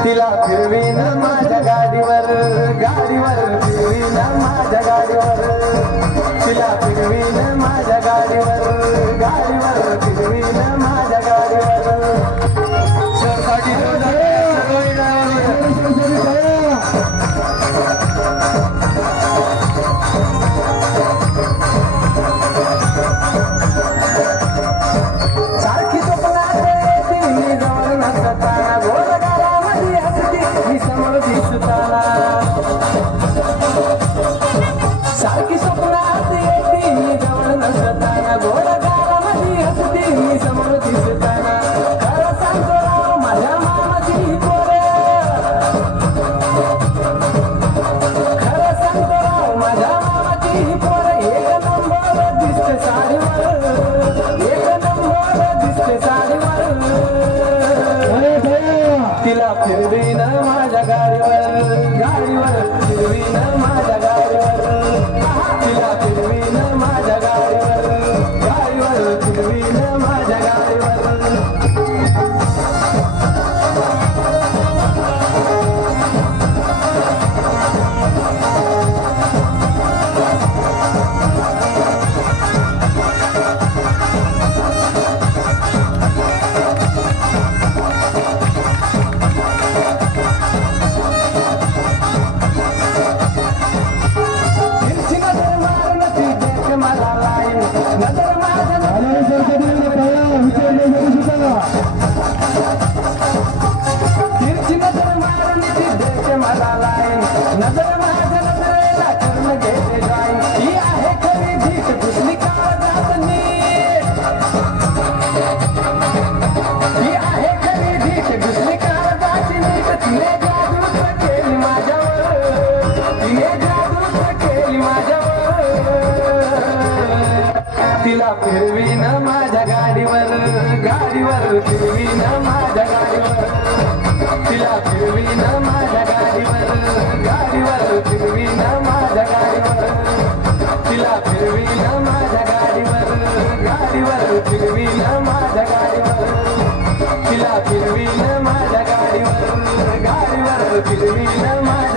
तिला फिरवीन माझ्या गाडीवर गाडीवर फिरवीन माझ्या गाडीवर तिला फिरवीन माझ्या गाडीवर गाडीवर फिरवीन माझ्या गाडीवर सरकारी सारखी स्वप्नात दिल्ली जवळ नसताना गोलगारामध्ये हसती मी समोर दिसताना सारखी स्वप्नात येते मी जवळ नसताना गोलगारामध्ये हसती मी समोर दिसताना खरं सांगतो राव माझ्या मामाची पोरं खरं सांगतो राव माझ्या मामाची पोरं एक नंबर दिसते साडीवर एक नंबर दिसते साडीवर तिला फिरवीन माझ्या गाडीवर गाडीवर फिरवीन माझ्या गाडीवर तिला फिरवीन माझ्या गाडीवर गाडीवर फिरवीन माझ्या गाडीवर नजर माझ्या नजरेला कर्ण घेते जाई ही आहे खरी भीक घुसली काळजात नीट ही आहे खरी भीक घुसली काळजात नीट तिने जादूच केली माझ्यावर तिने जादूच केली माझ्यावर तिला फिरवीन माझ्या गाडीवर गाडीवर फिरवीन माझ्या गाडीवर तिला फिरवीन माझ्या गाडीवर गाडीवर फिरवीन माझ्या गाडीवर तिला फिरवीन माझ्या गाडीवर गाडीवर फिरवीन माझ्या गाडीवर तिला फिरवीन माझ्या गाडीवर गाडीवर फिरवीन माझ्या